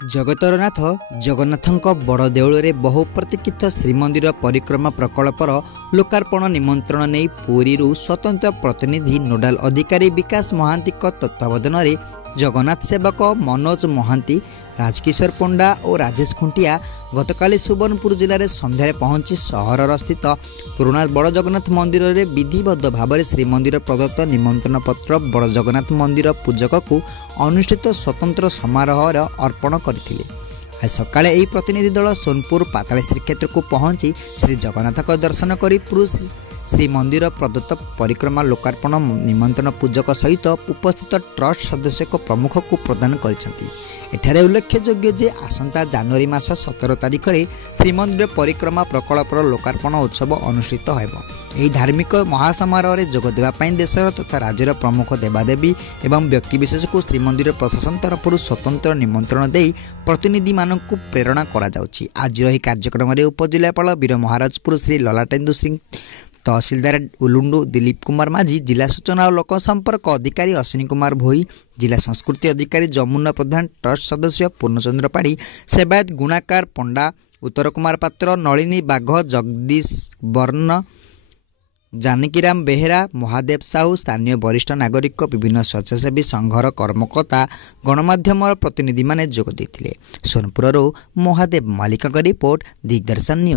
जगतरनाथ जगन्नाथଙ୍କ बड़ देउଳରେ बहु प्रतीक्षित श्रीमंदिर परिक्रमा प्रकल्पर लोकार्पण निमंत्रण नहीं पुरीरू स्वतंत्र प्रतिनिधि नोडाल अधिकारी विकास महांती तत्वावधान में जगन्नाथ सेवक मनोज महांती राजकिशोर पंडा और राजेश खुंटिया गतकाली सुवर्णपुर जिले में संध्यारे पहुंची सहर स्थित पुराणा बड़ जगन्नाथ मंदिर में विधिबद्ध भाव में श्रीमंदिर प्रदत्त निमंत्रण पत्र बड़ जगन्नाथ मंदिर पूजक को अनुष्ठित स्वतंत्र समारोह अर्पण करथिले। आज सकाळे एही प्रतिनिधि दल सोनपुर पाताल श्रीक्षेत्र को पहुंची श्री जगन्नाथ दर्शन कर श्रीमंदिर प्रदत्त परिक्रमा लोकार्पण निमंत्रण पूजक सहित उपस्थित ट्रस्ट सदस्य प्रमुख को प्रदान करिसेंती। एठारे उल्लेखयोग्य जे आसंता जनवरी मास 17 तारिख में श्रीमंदिर परिक्रमा प्रकल्पर लोकार्पण उत्सव अनुष्ठित होब। यह धार्मिक महासमारोह में जोग देवाई देशर तथा राज्यर प्रमुख देवादेवी एवं व्यक्तिविशेष को श्रीमंदिर प्रशासन तरफ स्वतंत्र निमंत्रण दे प्रतिनिधि मानक प्रेरणा करा जाउछि। आज यह कार्यक्रम में उपजिलापाल वीर महाराजपुर श्री ललाटेन्दु सिंह, तहसीलदार उलुंडू दिलीप कुमार माझी, जिला सूचना और लोक संपर्क अधिकारी अश्विनी कुमार भोई, जिला संस्कृति अधिकारी जमुना प्रधान, ट्रस्ट सदस्य पूर्णचंद्र पाड़ी, सेवायत गुणाकार पंडा, उत्तर कुमार पात्र, नलिनी बाघ, जगदीश बर्ण, जानकीराम बेहेरा, महादेव साहू, स्थानीय वरिष्ठ नागरिक, विभिन्न स्वेच्छासेवी संघर कर्मकर्ता, गणमाध्यम प्रतिनिधि माने जोग देथिले। सोनपुररो महादेव मालिका रिपोर्ट, दिग्दर्शन न्यूज।